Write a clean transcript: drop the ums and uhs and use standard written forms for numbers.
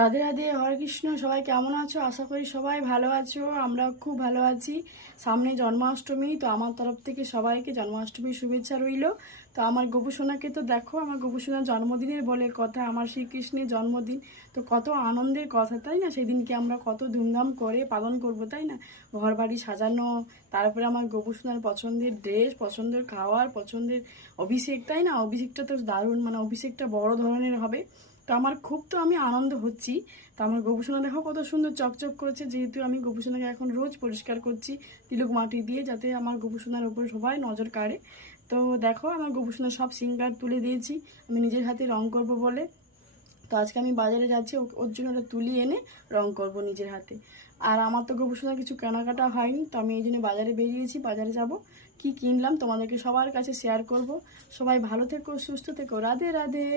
রাধে রাধে, হরে কৃষ্ণ। সবাই কেমন আছো? আশা করি সবাই ভালো আছো। আমরা খুব ভালো আছি। সামনে জন্মাষ্টমী, তো আমার তরফ থেকে সবাইকে জন্মাষ্টমীর শুভেচ্ছা রইল। তো আমার গোপুসোনাকে তো দেখো, আমার গোপুসোনার জন্মদিনের বলে কথা, আমার শ্রীকৃষ্ণের জন্মদিন। তো কত আনন্দের কথা, তাই না? সেদিনকে আমরা কত ধুমধাম করে পালন করব, তাই না? ঘর বাড়ি সাজানো, তারপরে আমার গোপুসোনার পছন্দের ড্রেস, পছন্দের খাওয়ার, পছন্দের অভিষেক, তাই না? অভিষেকটা তো দারুণ, মানে অভিষেকটা বড় ধরনের হবে। তো আমার খুব, তো আমি আনন্দ হচ্ছি। তো আমার গোপুসোনা দেখো কত সুন্দর চকচক করেছে, যেহেতু আমি গোপুসোনাকে এখন রোজ পরিষ্কার করছি তিলক মাটি দিয়ে, যাতে আমার গোপুসোনার উপরে সবাই নজর কাড়ে। তো দেখো আমার গোপুসোনা সব সিঙ্গার তুলে দিয়েছি আমি নিজের হাতে রং করব বলে। তো আজকে আমি বাজারে যাচ্ছি, ওর জন্য ওটা তুলি এনে রং করব নিজের হাতে। আর আমার তো গোপুসোনার কিছু কেনাকাটা হয়নি, তো আমি এই জন্য বাজারে বেরিয়েছি। বাজারে যাব, কি কিনলাম তোমাদেরকে সবার কাছে শেয়ার করব। সবাই ভালো থেকো, সুস্থ থেকো। রাধে রাধে।